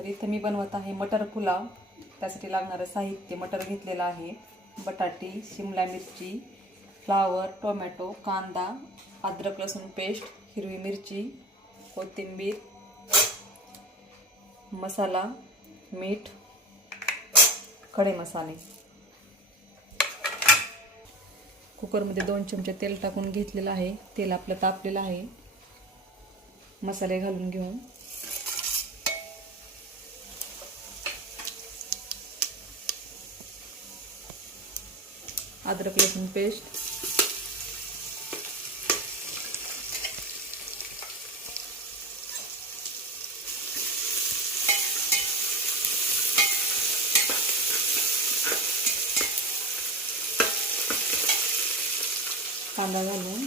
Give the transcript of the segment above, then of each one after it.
तर इथे मी बनवत आहे मटर पुलाव. त्यासाठी लागणारं साहित्य: मटर घेतलेलं आहे, बटाटी, शिमला मिरची, फ्लावर, टोमॅटो, कांदा, अद्रक लसूण पेस्ट, हिरवी मिरची, कोथिंबीर, मसाला, मीठ, खडे मसाले. कुकरमध्ये 2 चमचे तेल टाकून घेतलेलं आहे. तेल आपलं तापलेलं आहे. मसाले घालून घेऊन अद्रक लसूण पेस्ट, कांदा घालून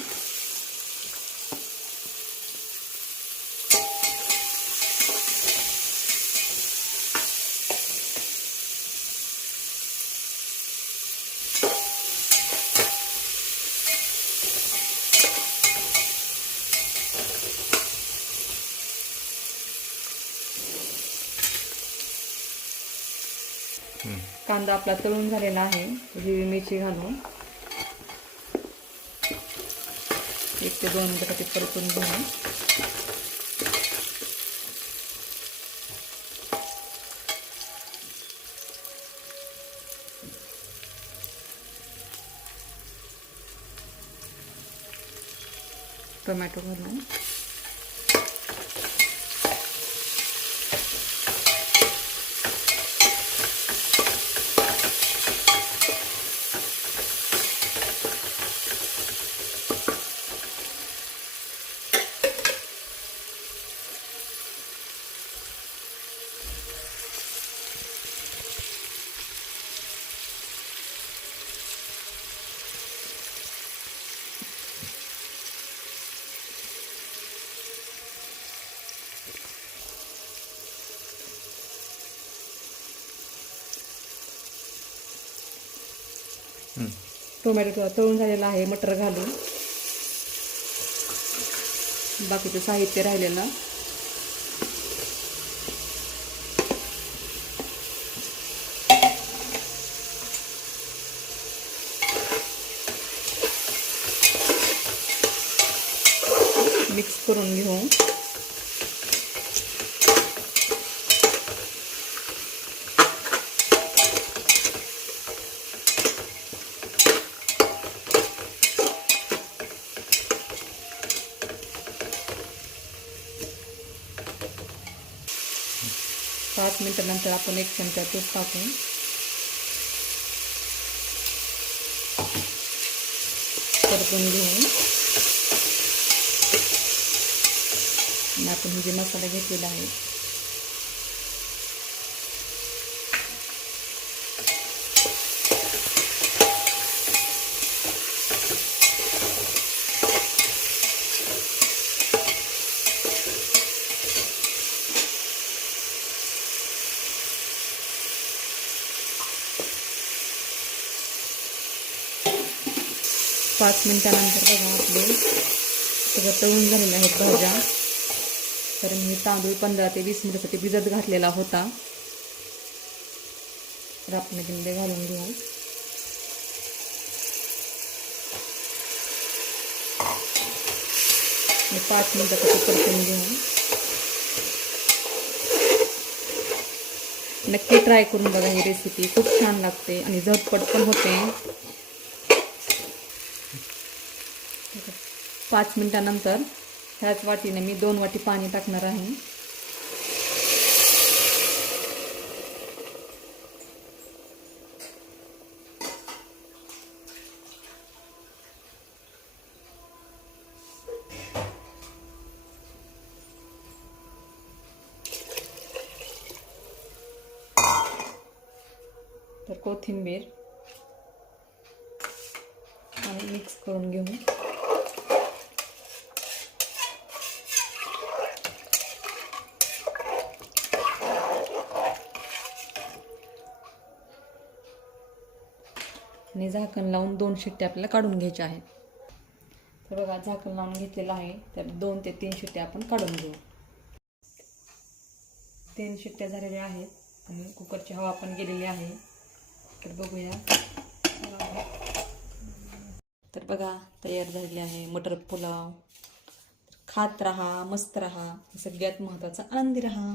कांदा आपला तळून झालेला आहे. हिरवी मिरची घालून 1 ते 2 मिनिटासाठी परतून घेऊन टोमॅटो घालून टोमॅटो तळून झालेला आहे. मटर घालून बाकीचं साहित्य राहिलेलं मिक्स करून घेऊ. 5 मिनिटानंतर आपण 1 चमचा तूप टाकून परतून घेऊन आपण जे मसाला घेतलेला आहे पाच मिनिटानंतर बघा आपले सगळं तळून झालेले आहेत भाज्या. तर मी तांदूळ 15 ते 20 मिनिटासाठी भिजत घातलेला होता. तर आपण मध्ये घालून घेऊ. आणि 5 मिनिटासाठी परतून घेऊ. नक्की ट्राय करून बघा. ही रेसिपी खूप छान लागते आणि झटपट पण होते. 5 मिनिटानंतर ह्याच वाटीने मी 2 वाटी पाणी टाकणार आहे. तर कोथिंबीर आणि मिक्स करून घेऊ. आणि झाकण लावून 2 शिट्ट्या आपल्याला काढून घ्यायच्या आहेत. तर बघा झाकण लावून घेतलेलं आहे. तर 2 ते 3 शिट्ट्या आपण काढून घेऊ. 3 शिट्ट्या झालेल्या आहेत आणि कुकरची हवा पण गेलेली आहे. तर बघूया. तर बघा, तयार झालेले आहे मटर पुलाव. खात राहा, मस्त राहा, सगळ्यात महत्त्वाचा आनंदी राहा.